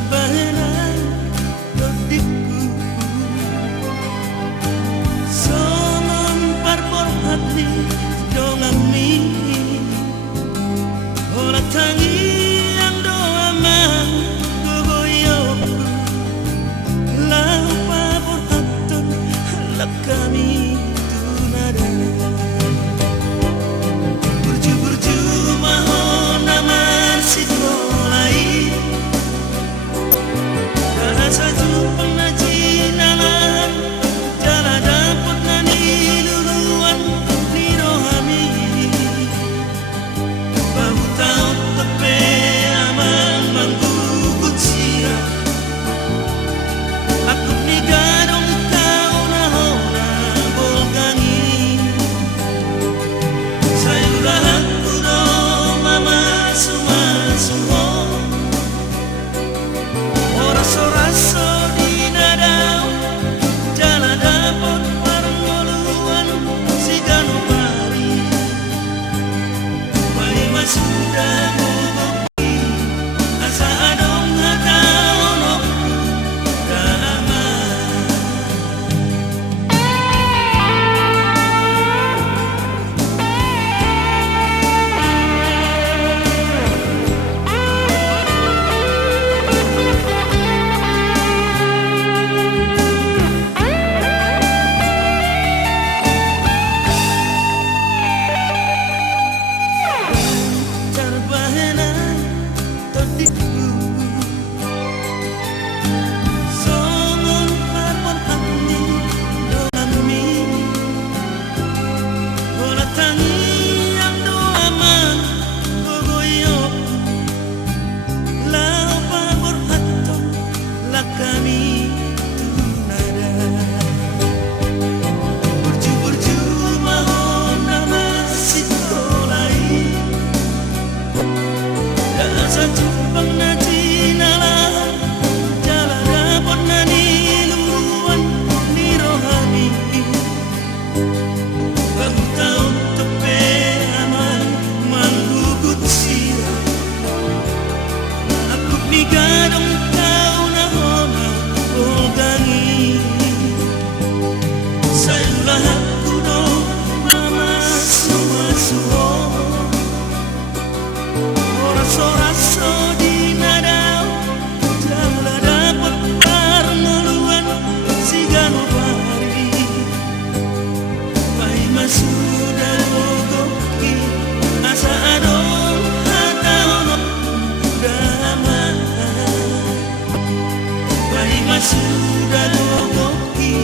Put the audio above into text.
terbahenan dodiku Somon parpor hati dongami Ora tangi yang doa mang gogoyoku Lau parpor hatun halap kami tunada Burju-burju mahon naman sikolai Karena satu penajinalan Jala dapat nani luluan ni rohami Bahu tahu tepe aman manggugut sia Aku ni gadong kau nahona bolgangi Sayulah aku do mama suma-suma Oras-oraso di nadau Jala dapat parmoluan si ganopari Mai masuda bogoki Asa adong hataonokku dama terbahenan dodiku Somon parpor hati dongami Ora tangi yang doa mang gogoyoku Lau parpor hatun lakami tunada Burju-burju mahon nama sikolai Satu penajinalan Jala dapat nani luluan ni rohami Baru tahu tepe aman manggugut sia Aku ni gadong kau nahona bolgangi Sayulah aku do mama suma-suma Oras-oraso di nadau Jala dapat parmoluan si ganopari Pai masuda bogoki Asa adong hataonok dama Pai masuda bogoki